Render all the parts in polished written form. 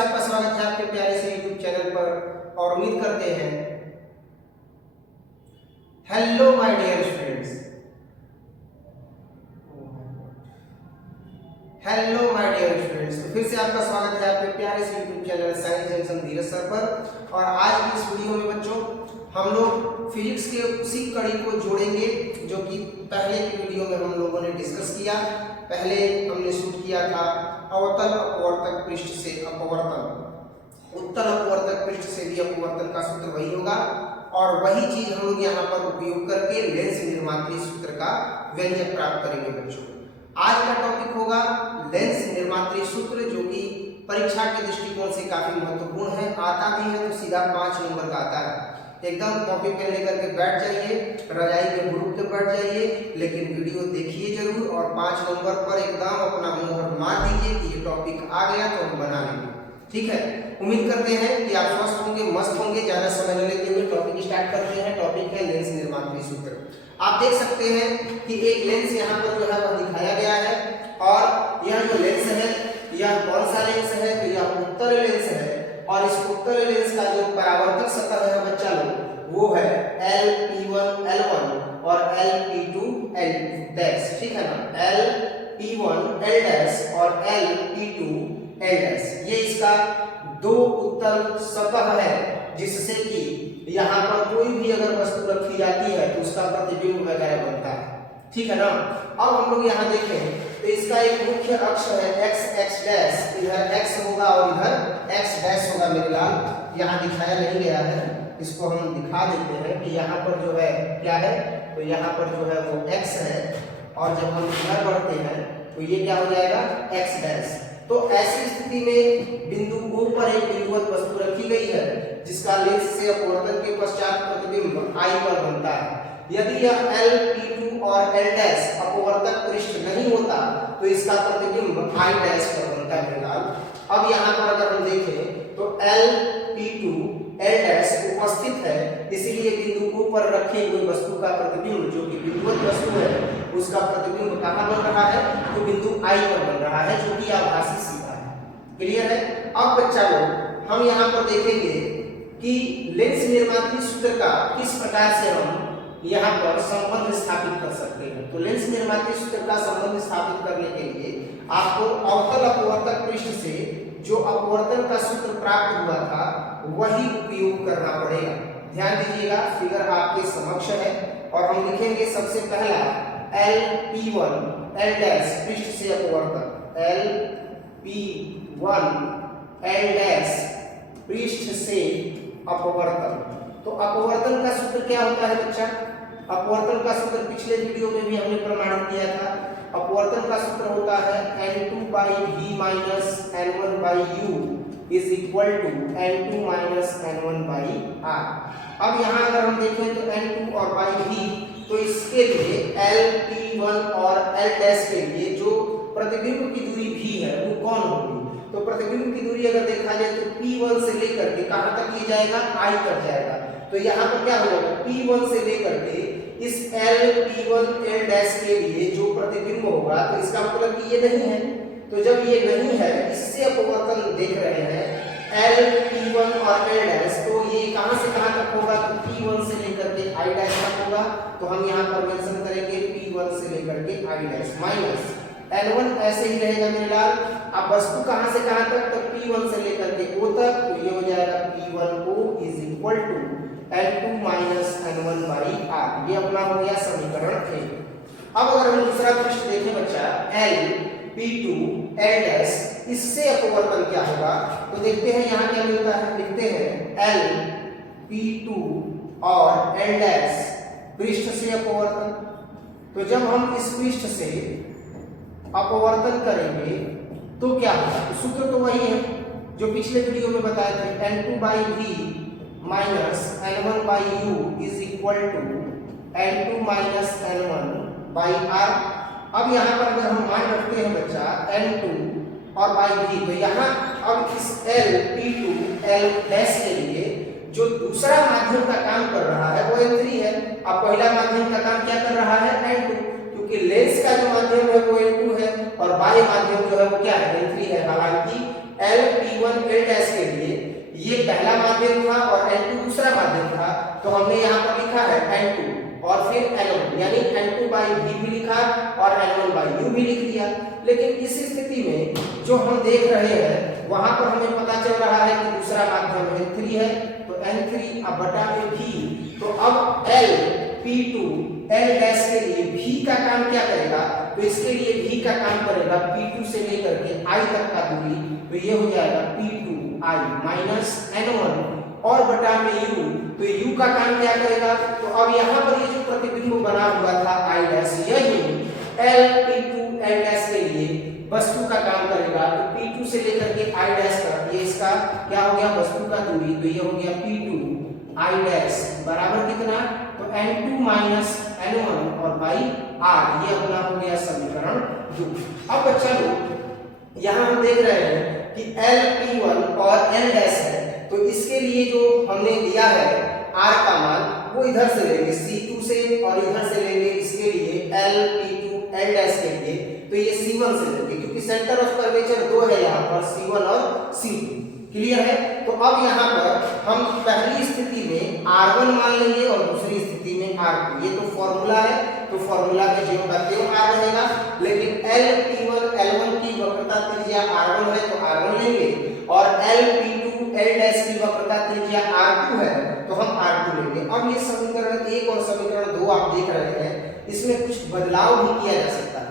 आपका स्वागत है आपके प्यारे से YouTube चैनल पर और उम्मीद करते हैं hello my dear students, hello my dear students. तो फिर से आपका स्वागत है आपके प्यारे से YouTube चैनल साइंस जंक्शन धीरज सर पर। और आज की इस वीडियो में बच्चों हम लोग फिजिक्स के उसी कड़ी को जोड़ेंगे जो कि पहले की वीडियो में हम लोगों ने डिस्कस किया। पहले हमने शूट किया था अवतल अपवर्तक पृष्ठ से अपवर्तन, उत्तल अपवर्तक पृष्ठ से भी अपवर्तन का सूत्र वही होगा और वही चीज हम लोग यहाँ पर उपयोग करके लेंस निर्मात्री सूत्र का व्यंजक प्राप्त करेंगे बच्चों। आज का टॉपिक होगा लेंस निर्मात्री सूत्र, जो कि परीक्षा के दृष्टिकोण से काफी महत्वपूर्ण है। आता भी है तो सीधा 5 नंबर का आता है। एकदम कॉपी पेन लेकर के बैठ जाइए, रजाई में घुट के बैठ जाइए, लेकिन वीडियो देखिए जरूर और 5 नंबर पर एकदम अपना मुहर मार दीजिए कि ये टॉपिक आ गया तो हम बना लेंगे। ठीक है, उम्मीद करते हैं कि आप स्वस्थ होंगे, मस्त होंगे। ज्यादा समय न लेते हुए टॉपिक स्टार्ट करते हैं। टॉपिक है लेंस निर्मात्री सूत्र। आप देख सकते हैं कि एक लेंस यहाँ पर जो है वह दिखाया गया है और यह जो लेंस है यह कौन सा लेंस है? तो यह उत्तल लेंस है और इस उत्तल लेंस का जो परावर्तक सतह है बच्चा लोग वो है LP1 L1 और LP2 L'। ठीक है ना, LP1 L' और LP2 L'। ये इसका दो उत्तल सतह है जिससे कि यहाँ पर कोई भी अगर वस्तु रखी जाती है तो उसका प्रतिबिंब वगैरह बनता है। ठीक है ना। अब हम लोग यहाँ देखें तो इसका एक मुख्य अक्ष है x इधर x होगा और इधर x' होगा। मेरे लाल यहाँ दिखाया नहीं गया है, इसको हम दिखा देते हैं कि यहाँ पर जो है क्या है, तो यहाँ पर जो है वो x है और जब हम इधर बढ़ते हैं तो ये क्या हो जाएगा x'। तो ऐसी स्थिति में बिंदु O पर एक बिंदुवत वस्तु रखी गई है जिसका लेंस से अपवर्तन के पश्चात प्रतिबिंब I पर बनता है। यदि यह LP2 और L' अपवर्तक पृष्ठ नहीं होता तो इसका प्रतिबिंब I' पर बनता है मेरे लाल। अब यहाँ पर अगर हम देखें तो LP2 L' उपस्थित है, इसीलिए बिंदु O पर रखे हुए वस्तु का प्रतिबिंब जो कि बिंदुवत वस्तु है उसका प्रतिबिंब कहाँ बन रहा है? तो बिंदु I पर बन रहा है जो कि आभासी सीधा है। क्लियर है। अब बच्चा लोग हम यहाँ पर देखेंगे कि लेंस निर्मात्री सूत्र का किस प्रकार से हम यहाँ पर संबंध स्थापित कर सकते हैं। तो लेंस निर्मात्री सूत्र का संबंध स्थापित करने के लिए आपको अवतल अपवर्तक पृष्ठ से जो अपवर्तन का सूत्र प्राप्त हुआ था वही उपयोग करना पड़ेगा। ध्यान दीजिएगा, फिगर आपके समक्ष है और हम लिखेंगे सबसे पहला LP1 L' पृष्ठ से अपवर्तन, LP1 L' पृष्ठ से अपवर्तन। तो अपवर्तन का सूत्र क्या होता है बच्चा? अपवर्तन का सूत्र पिछले वीडियो में भी हमने प्रमाणित किया था। अपवर्तन का सूत्र होता है N2/V - N1/U is equal to N2 - N1/R। अब यहाँ अगर हम देखें तो N2 और V, तो इसके लिए LP1 और L' के लिए जो प्रतिबिंब की दूरी V है वो कौन होगी? तो प्रतिबिंब की दूरी अगर देखा जाए तो P1 से लेकर के कहां तक ये जाएगा? I तक जाएगा। तो यहाँ पर क्या होगा? P1 से लेकर के इस LP1 L' के लिए जो प्रतिबिंब होगा तो इसका मतलब कि ये नहीं है। तो जब ये नहीं है, इससे अपवर्तन देख रहे हैं LP1 और L', तो ये कहां से कहां तक होगा? तो P1 से लेकर के I' तक होगा। तो हम यहाँ पर मेंशन करेंगे P1 से लेकर के I' माइनस N1 ऐसे ही रहेगा मेरे लाल। अब वस्तु कहां से कहां तक? तो P1 से लेकर के O तक, तो ये हो जाएगा P1O is equal to N2 - N1/R। ये अपना हो गया समीकरण 1। अब अगर हम दूसरा पृष्ठ देखें बच्चा LP2 L', इससे अपवर्तन क्या होगा? तो देखते हैं यहाँ क्या मिलता है। लिखते हैं LP2 और L' पृष्ठ से अपवर्तन। तो जब हम इस पृष्ठ से अपवर्तन करेंगे तो क्या होगा? तो सूत्र तो वही है जो पिछले वीडियो में बताए थे, N2/V - N1/U is equal to N2 - N1/R। अब यहाँ पर अगर हम मान रखते हैं बच्चा N2 और V, तो यहाँ अब इस LP2 L' के लिए जो दूसरा माध्यम का काम कर रहा है वो N3 है। अब पहला माध्यम का काम क्या कर रहा है? N2, क्योंकि लेंस का जो माध्यम है वो N2 है और बाह्य माध्यम जो है वो क्या है? N3 है। हालांकि LP1 L' ये पहला माध्यम था और N2 दूसरा माध्यम था, तो हमने यहाँ पर लिखा है N2 और फिर N1, यानी N2/V भी लिखा और N1/U भी लिख दिया। लेकिन इस स्थिति में जो हम देख रहे हैं वहां पर हमें पता चल रहा है कि दूसरा माध्यम N3 है, तो N3 अब बटा में V, तो अब L P2 L डैश के लिए V का काम क्या करेगा, तो इसके लिए V का काम करेगा P2 से लेकर के I तक का दूरी, तो ये हो जाएगा P2I माइनस N1 और बटा में U, तो U का काम क्या करेगा, तो अब यहाँ पर ये जो प्रतिबिंब बना हुआ था I डैश, यही L P2 L डैश के लिए वस्तु का काम करेगा, तो P2 से लेकर के I डैश तक ये इसका क्या हो गया, वस्तु का दूरी, तो ये हो गया P2 I डैश बराबर कितना, तो N2 माइनस N1 और बाई R, ये अपना हो गया समीकरण 2। अब बच्चा लोग यहाँ हम देख रहे हैं कि L P1 और L डैश है, तो इसके लिए जो हमने लिया है R का मान वो इधर से लेंगे C2 से और इधर से लेंगे इसके लिए L P2 L डैश के लिए, तो ये C1 से लेंगे क्योंकि सेंटर ऑफ कर्वेचर दो है यहाँ पर C1 और C2। क्लियर है। तो अब यहाँ पर हम पहली स्थिति में R1 मान लेंगे और दूसरी स्थिति में R2, ये तो फॉर्मूला है, तो फॉर्मूला में जो का त्यों R रहेगा, लेकिन L P1 L1 की वक्रता त्रिज्या R1 है तो R1 लेंगे और L P2 L डैश की वक्रता त्रिज्या R2 है तो हम R2 लेंगे। अब ये समीकरण 1 और समीकरण 2 आप देख रहे हैं, इसमें कुछ बदलाव भी किया जा सकता है।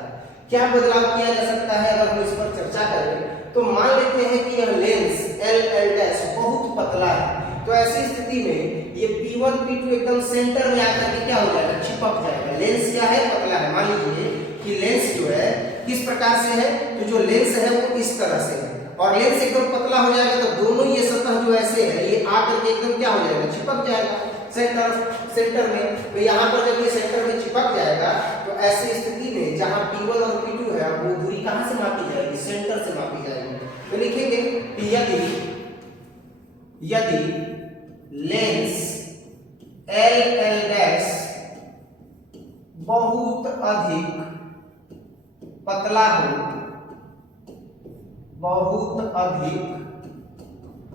क्या बदलाव किया जा सकता है, अगर हम इस पर चर्चा करें तो मान लेते हैं कि यह लेंस L L डैश बहुत पतला है, तो ऐसी स्थिति में ये P1 P2 एकदम सेंटर में आकर के क्या हो जाएगा, चिपक जाएगा। लेंस क्या है, पतला है। मान लीजिए कि लेंस जो है किस प्रकार से है, तो जो लेंस है वो इस तरह से है और लेंस एकदम पतला हो जाएगा तो दोनों ये सतह जो ऐसे है ये आकर के एकदम क्या हो जाएगा, चिपक जाएगा सेंटर में। तो यहाँ पर जब ये सेंटर में चिपक जाएगा तो ऐसी स्थिति में जहाँ P1 और P2 है वो दूरी कहाँ से मापी जाएगी, सेंटर से मापी जाएगी। तो लिखेंगे कि यदि लेंस L L डैश बहुत अधिक पतला हो, बहुत अधिक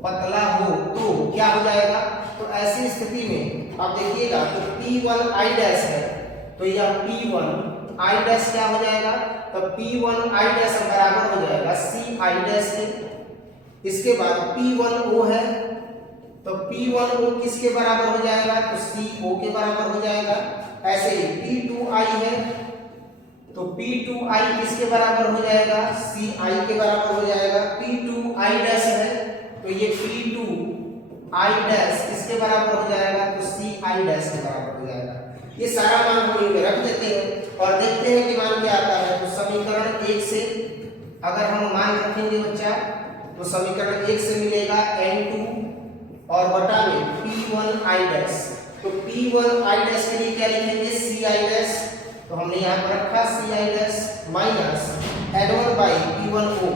पतला हो तो क्या हो जाएगा, तो ऐसी स्थिति में आप देखिएगा तो P1 I डैश है, तो यह P1 I डैश क्या हो जाएगा, तो P1 I डैश बराबर हो जाएगा C I डैश के। इसके बाद P1 O है, तो P1 O किसके बराबर हो जाएगा, तो C O के बराबर हो जाएगा। ऐसे ही P2 I है, तो P2 I किसके बराबर हो जाएगा, C I के बराबर हो जाएगा। P2 I डैश है, तो ये P2 I डैश किसके बराबर हो जाएगा, तो C I डैश के बराबर हो जाएगा। ये सारा मान हम यहीं रख देते हैं और देखते हैं कि मान क्या आता है। तो समीकरण 1 से अगर हम मान रखेंगे बच्चा, तो समीकरण 1 से मिलेगा N2 और बटा में P1 I डैश, तो P1 I डैश के लिए क्या लिखेंगे, C I डैश, तो हमने यहाँ पर रखा C I dash minus N1/P1O,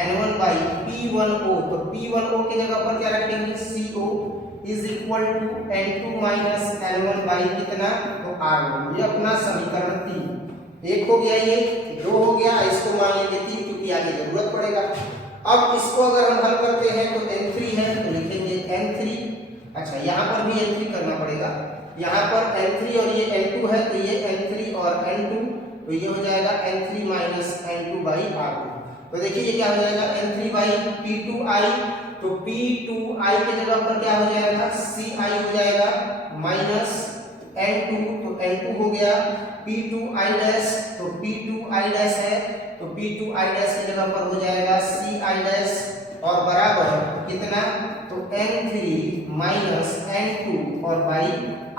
N1/P1O, तो P1O की जगह पर क्या रखेंगे, CO is equal to N2 minus N1 कितना, तो R1। ये अपना समीकरण 3, एक हो गया, ये 2 हो गया, इसको मान लेंगे 3 क्योंकि आगे जरूरत पड़ेगा। अब इसको अगर हम हल करते हैं तो N3 है, तो लिखेंगे N3। अच्छा, यहाँ पर भी N3 करना पड़ेगा, यहाँ पर N3 और ये N2 है, तो ये N3 और N2, तो ये हो जाएगा N3 माइनस N2/R2। तो देखिए ये क्या हो जाएगा, N3/P2I, तो P2I के जगह पर क्या हो जाएगा, CI हो जाएगा माइनस N2, तो N2 हो गया P2I डैश, तो P2I डैश है, तो P2I डैश की जगह पर हो जाएगा CI डैश और बराबर कितना, तो N3 माइनस N2 और बाई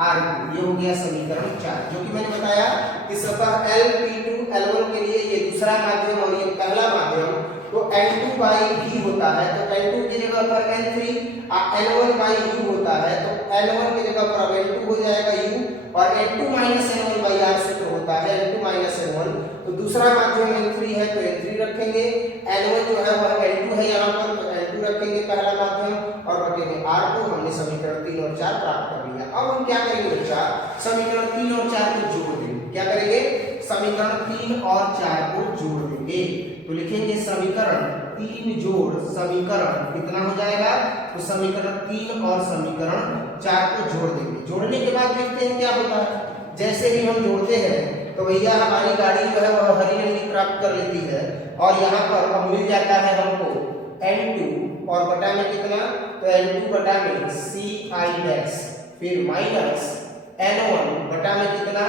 R2। ये हो गया समीकरण 4, जो कि मैंने बताया कि सतह L P2 L1 के लिए ये दूसरा माध्यम और ये पहला माध्यम, तो N2/V होता है, तो N2 की जगह पर N3, N1/U होता है, तो N1 की जगह पर अब N2 हो जाएगा U और N2 माइनस N1/R सूत्र होता है N2 माइनस N1, तो दूसरा माध्यम N3 है तो N3 रखेंगे, N1 जो है वह N2 है यहाँ पर, तो N2 रखेंगे पहला माध्यम और रखेंगे R2। हमने समीकरण 3 और 4 प्राप्त कर लिया। अब हम क्या करेंगे बच्चा, समीकरण 3 और 4 को जोड़ देंगे। क्या करेंगे, समीकरण 3 और 4 को जोड़ देंगे, तो लिखेंगे समीकरण तीन जोड़ समीकरण कितना हो जाएगा, तो समीकरण 3 और समीकरण 4 को जोड़ देंगे। जोड़ने के बाद देखते हैं क्या होता है। जैसे ही हम जोड़ते हैं तो भैया हमारी गाड़ी जो है वह हरी रंगी प्राप्त कर लेती है और यहाँ पर अब मिल जाता है हमको N2 और बटा में कितना, तो N2 बटा में CI डैश, फिर माइनस N1 बटा में कितना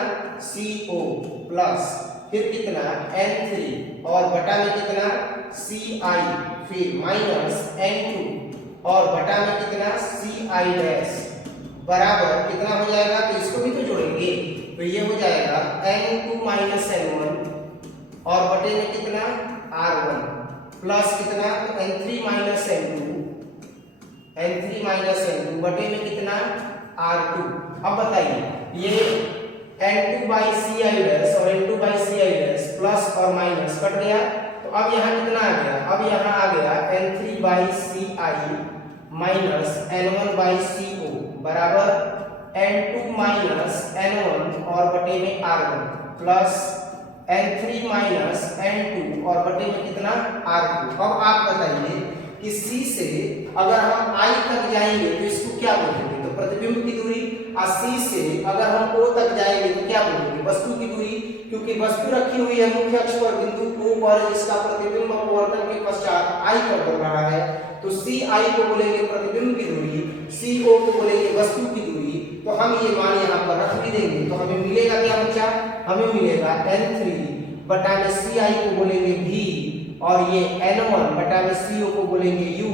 CO प्लस फिर कितना N3 और बटा में कितना CI, फिर माइनस N2 और बटा में कितना CI डैश बराबर कितना हो जाएगा, तो इसको भी तो जोड़ेंगे, तो ये हो जाएगा N2 माइनस N1 और बटे में कितना R1 प्लस कितना, तो N3 माइनस N2 बटे में कितना R2। अब बताइए ये N2 बाई CI डैश और N2 by CI dash plus और माइनस कट गया, तो अब यहाँ कितना आ गया, अब यहाँ आ गया N3 by CI minus N1 by CO बराबर N2 माइनस N1 और बटे में R1 plus N3 minus N2 और बटे में कितना R2। अब आप बताइए कि C से अगर हम I तक जाएंगे तो इसको क्या बोलेंगे, तो प्रतिबिंब की दूरी, और C से अगर हम O तक जाएंगे तो क्या बोलेंगे, वस्तु की दूरी, क्योंकि वस्तु रखी हुई है मुख्य अक्ष पर बिंदु O पर, जिसका प्रतिबिंब अपवर्तन के पश्चात I पर बन रहा है, तो CI को बोलेंगे प्रतिबिंब की दूरी, CO को बोलेंगे वस्तु की दूरी। तो हम ये मान यहाँ पर रख भी देंगे तो हमें मिलेगा क्या बच्चा, हमें मिलेगा N3 बटा में CI को बोलेंगे V और ये N1 बटा में CO को बोलेंगे U,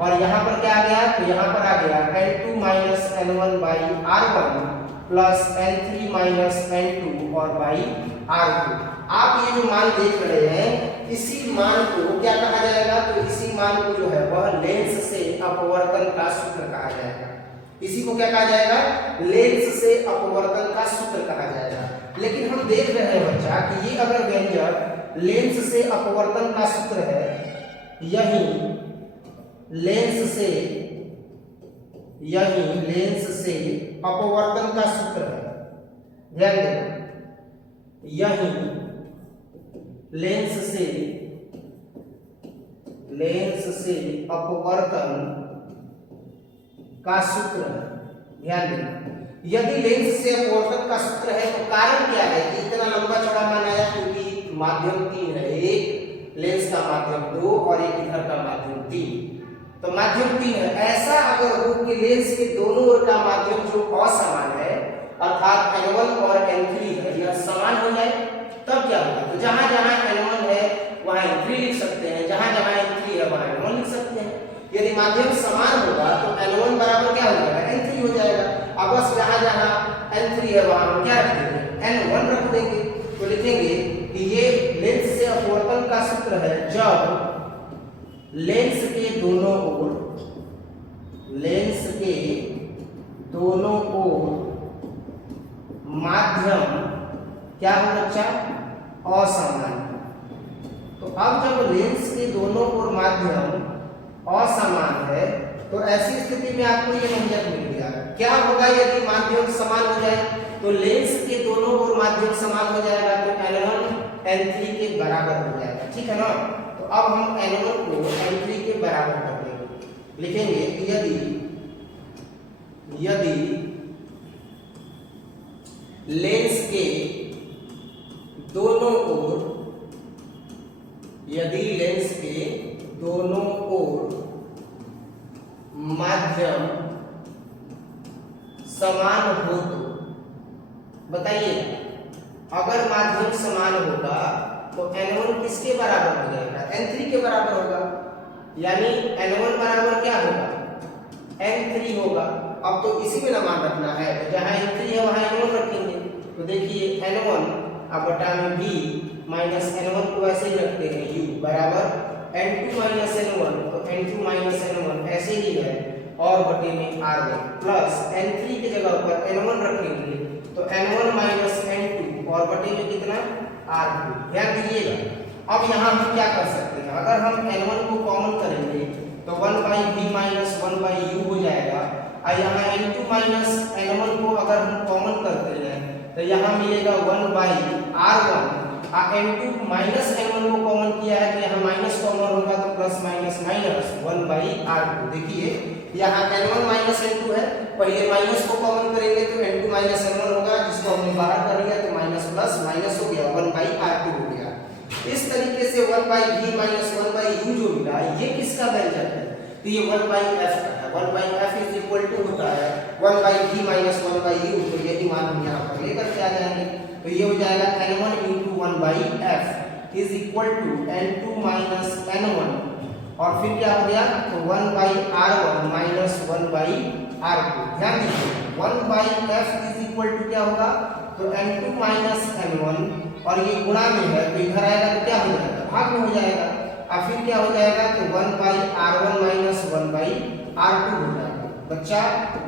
और यहाँ पर क्या आ गया, तो यहाँ पर आ गया N2 minus N1 by R1 plus N3 minus N2 और बाई R2। आप ये जो मान देख रहे हैं इसी मान को क्या कहा जाएगा, तो इसी मान को जो है वह लेंस से अपवर्तन का सूत्र कहा जाएगा। इसी को क्या कहा जाएगा, लेंस से अपवर्तन का सूत्र कहा जाएगा। लेकिन हम देख रहे हैं बच्चा कि ये अगर व्यंजक लेंस से अपवर्तन का सूत्र है, यही लेंस से अपवर्तन का सूत्र है, ध्यान देना, यही लेंस से अपवर्तन का सूत्र है, ध्यान देना। यदि लेंस से अपवर्तन का सूत्र है तो कारण क्या है कि इतना लंबा चौड़ा मान आया, क्योंकि माध्यम 3 है, एक लेंस का माध्यम 2 और एक इधर का माध्यम 3, तो माध्यम 3 है। ऐसा अगर हो कि लेंस के दोनों ओर का माध्यम जो असमान है, अर्थात N1 और N3 है, यह समान हो जाए, तब क्या होगा, तो जहां जहां N1 है वहां N3 लिख सकते हैं, जहां जहां N3 है वहां N1 लिख सकते हैं। यदि माध्यम समान होगा तो N1 बराबर क्या हो जाएगा, N3 हो जाएगा। अब बस जहां जहां N3 है वहां हम क्या रख देंगे, N1 रख देंगे। तो लिखेंगे कि ये लेंस से अपवर्तन का सूत्र है जब लेंस के दोनों ओर माध्यम क्या हो बच्चा, असमान। तो अब जब लेंस के दोनों ओर माध्यम असमान है तो ऐसी स्थिति में आपको ये व्यंजक मिल गया। क्या होगा यदि माध्यम समान हो जाए, तो लेंस के दोनों ओर माध्यम समान हो जाएगा तो N1 N3 के बराबर हो जाएगा, ठीक है ना। तो अब हम N1 को N3 के बराबर कर देंगे, लिखेंगे कि यदि लेंस के दोनों ओर माध्यम समान हो तो, बताइए अगर माध्यम समान होगा तो N1 किसके बराबर हो जाएगा, N3 के बराबर होगा, यानी N1 बराबर क्या होगा, N3 होगा। अब तो इसी में ना मान रखना है, तो जहां N3 है वहां N1 रखेंगे। तो देखिए N1 अब बटा में B माइनस N1 को ऐसे ही रखते हैं U बराबर N2 माइनस N1, तो N2 माइनस N1 ऐसे ही है और बटे में R1 प्लस N3 की जगह पर N1 रखेंगे तो N1 माइनस N2 और बटे में कितना R2। ध्यान दीजिएगा। अब यहाँ हम क्या कर सकते हैं, अगर हम N1 को कॉमन करेंगे तो 1 by B minus 1 by U हो जाएगा, और यहाँ N2 माइनस N1 को अगर हम कॉमन करते हैं तो यहाँ मिलेगा 1 by R1 n2 minus n1 को कॉमन किया है तो यहाँ माइनस कॉमन होगा तो प्लस माइनस माइनस 1/r2। देखिए यहाँ n1 माइनस n2 है, पहले माइनस को कॉमन करेंगे तो n2 माइनस n1 होगा, जिसको हमने बाहर कर लिया तो माइनस प्लस माइनस हो गया 1/r2 हो गया। इस तरीके से 1/v माइनस 1/u जो मिला ये किसका व्यंजक है, तो ये 1/f का है। 1/f इज इक्वल टू होता है 1/v माइनस 1/u, तो यही मान हम यहाँ पर लेकर के आ जाएंगे। तो ये हो जाएगा n1 into 1/f is equal to n2 minus n1 और फिर क्या हो गया तो 1/r1 माइनस 1/r2। ध्यान दीजिए 1/f इज इक्वल टू क्या होगा तो n2 माइनस n1 और ये गुणा में है तो इधर आएगा तो क्या हो जाएगा भाग में हो जाएगा, और फिर क्या हो जाएगा तो 1/r1 माइनस 1/r2 हो जाएगा। बच्चा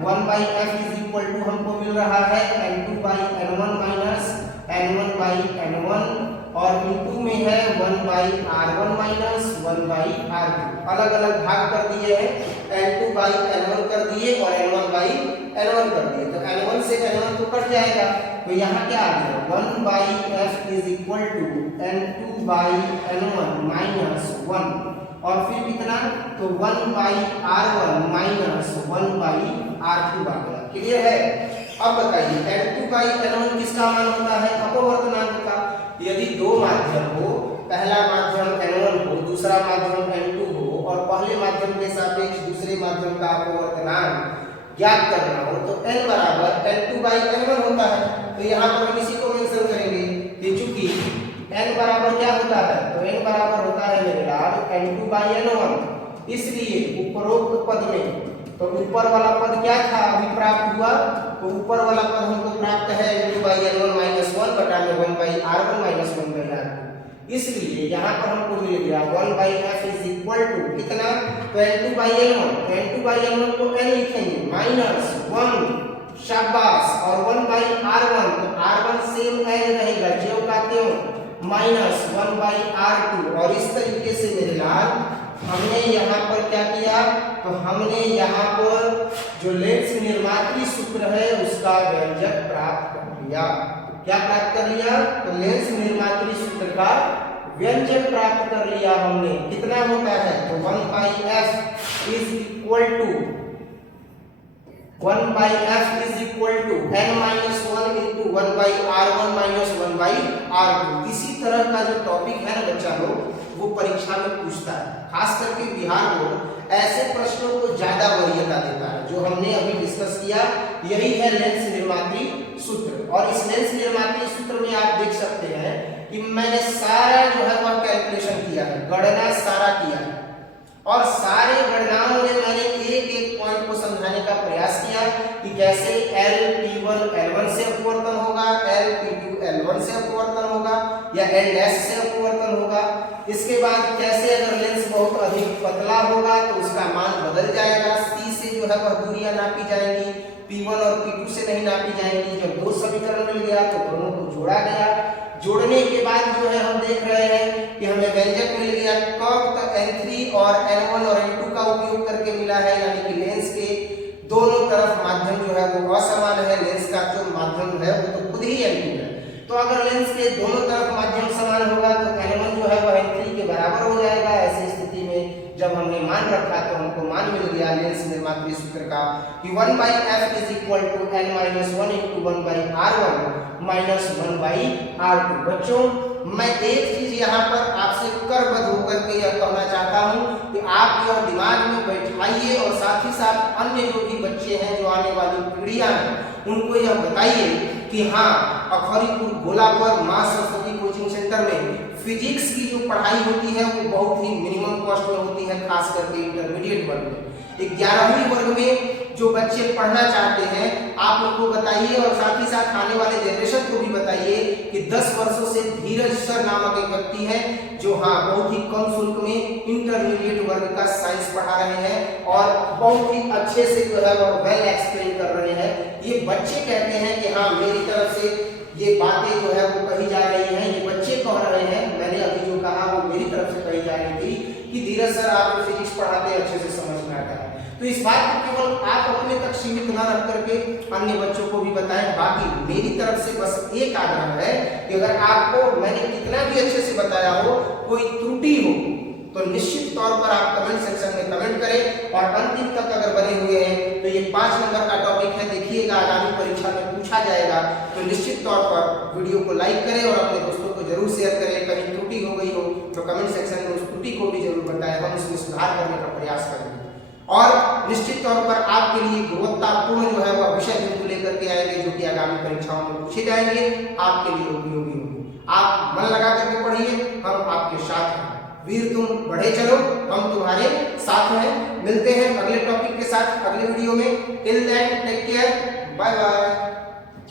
1/f इज इक्वल टू हमको मिल रहा है n2/n1 माइनस n1/n1 और इनटू में है 1/r1 माइनस 1/r2। अलग अलग भाग कर दिए हैं, n2/n1 कर दिए और n1/n1 कर दिए, तो n1 से n1 तो कट जाएगा, तो यहाँ क्या आ गया 1/f is equal to n2/n1 minus 1 और फिर कितना तो 1/r1 माइनस 1/r2 आ गया। क्लियर है? अब बताइए n2/n1 किसका मान होता है अपवर्तनांक का। यदि दो माध्यम हो, पहला माध्यम n1 हो, दूसरा माध्यम n2 हो और पहले माध्यम के सापेक्ष दूसरे माध्यम का अपवर्तनांक ज्ञात करना हो तो n बराबर n2/n1 होता है। तो यहाँ पर हम इसी को मेंशन करेंगे कि चूंकि n बराबर क्या होता है तो n बराबर होता है मेरे लाल n2/n1, इसलिए उपरोक्त पद में तो ऊपर वाला पद क्या था अभी प्राप्त हुआ, तो ऊपर वाला पद हमको प्राप्त है n2/n1 माइनस 1 बटा में 1/r1 माइनस 1/r2। इसलिए यहाँ पर हमको मिल गया 1/f इज इक्वल टू कितना तो n2/n1, तो n2/n1 को n लिखेंगे माइनस 1 शाबाश और 1/r1 तो r1 सेम n रहेगा ज्यों का त्यों माइनस 1/r2। और इस तरीके से मेरे लाल हमने यहाँ पर क्या किया तो हमने यहाँ पर जो लेंस निर्मात्री सूत्र है उसका व्यंजक प्राप्त कर लिया। क्या प्राप्त कर लिया तो लेंस निर्मात्री सूत्र का व्यंजक प्राप्त कर लिया हमने। कितना होता है तो 1/f is equal to 1/f is equal to n minus 1 into 1/r1 minus 1/r2। इसी तरह का जो टॉपिक है ना बच्चा लोग वो परीक्षा में पूछता है, खास करके बिहार बोर्ड ऐसे प्रश्नों को ज्यादा वरीयता देता है। जो हमने अभी डिस्कस किया यही है लेंस निर्मात्री सूत्र, और इस लेंस निर्मात्री सूत्र में आप देख सकते हैं कि मैंने सारा जो है वह कैलकुलेशन किया है, गणना सारा किया है और सारे गणनाओं में मैंने एक एक पॉइंट को समझाने का प्रयास किया कि कैसे Lp1 L1 से अपवर्तन होगा, Lp2 L1 से अपवर्तन होगा या L' से अपवर्तन होगा। इसके बाद कैसे अगर लेंस बहुत अधिक पतला होगा तो उसका मान बदल जाएगा, C से जो है वह दूरियां नापी जाएंगी, P1 और P2 से नहीं नापी जाएंगी। जब दो समीकरण मिल गया तो दोनों को जोड़ा गया, जोड़ने के बाद जो है हम देख रहे हैं कि हमें व्यंजक मिल गया कब तक n3 और n1 और n2 का उपयोग करके मिला है, यानी कि लेंस के दोनों तरफ माध्यम जो है वो असमान है, लेंस का जो माध्यम है वो तो खुद ही n2 है। तो अगर लेंस के दोनों तरफ माध्यम समान होगा तो n1 जो है वह n3 के बराबर हो जाएगा। ऐसी स्थिति में जब हमने मान रखा तो हमको मान मिल गया लेंस निर्मात्री सूत्र का कि 1/f is equal to n minus 1 into 1/r1 minus 1/r2। बच्चों मैं एक चीज यहाँ पर आपसे करबद्ध होकर के यह कहना चाहता हूँ कि आप यह दिमाग में बैठाइए और साथ ही साथ अन्य जो भी बच्चे हैं, जो आने वाली पीढ़ियां हैं, उनको यह बताइए कि हाँ अखौरीपुर गोलापर मां सरस्वती कोचिंग सेंटर में फिजिक्स की जो पढ़ाई होती है वो बहुत ही मिनिमम कॉस्ट में होती है, खास करके इंटरमीडिएट वर्ग में। 11वीं वर्ग में जो बच्चे पढ़ना चाहते हैं आप उनको बताइए और साथ ही साथ आने वाले जनरेशन को भी बताइए कि 10 वर्षों से धीरज सर नामक एक व्यक्ति है जो हाँ बहुत ही कम शुल्क में इंटरमीडिएट वर्ग का साइंस पढ़ा रहे हैं और बहुत ही अच्छे से जो है वो वेल एक्सप्लेन कर रहे हैं। ये बच्चे कहते हैं कि हाँ मेरी तरफ से ये बातें जो है वो कही जा रही हैं, ये बच्चे कह रहे हैं, मैंने अभी जो कहा वो मेरी तरफ से कही जा रही थी कि धीरज सर आप फिजिक्स पढ़ाते अच्छे से समझ में आता है। तो इस बात को केवल आप अपने तक सीमित न रख करके अन्य बच्चों को भी बताएं। बाकी मेरी तरफ से बस एक आग्रह है कि अगर आपको मैंने कितना भी अच्छे से बताया हो, कोई त्रुटि हो तो निश्चित तौर पर आप कमेंट सेक्शन में कमेंट करें। और अंतिम तक अगर बने हुए हैं तो ये 5 नंबर का टॉपिक है, देखिएगा आगामी परीक्षा में पूछा जाएगा। तो निश्चित तौर पर वीडियो को लाइक करें और अपने दोस्तों को जरूर शेयर करें। कहीं त्रुटि हो गई हो तो कमेंट सेक्शन में उस त्रुटि को भी जरूर बताएं, हम उसमें सुधार करने का प्रयास करेंगे। और निश्चित तौर पर आपके लिए गुणवत्तापूर्ण जो है वह विषय बिंदु लेकर के आएंगे, जो कि आगामी परीक्षाओं में पूछे जाएंगे, आपके लिए उपयोगी होंगे। आप मन लगा करके पढ़िए, हम आपके साथ हैं। वीर तुम बढ़े चलो, हम तुम्हारे साथ हैं। मिलते हैं अगले टॉपिक के साथ अगले वीडियो में। Till then take care, bye bye.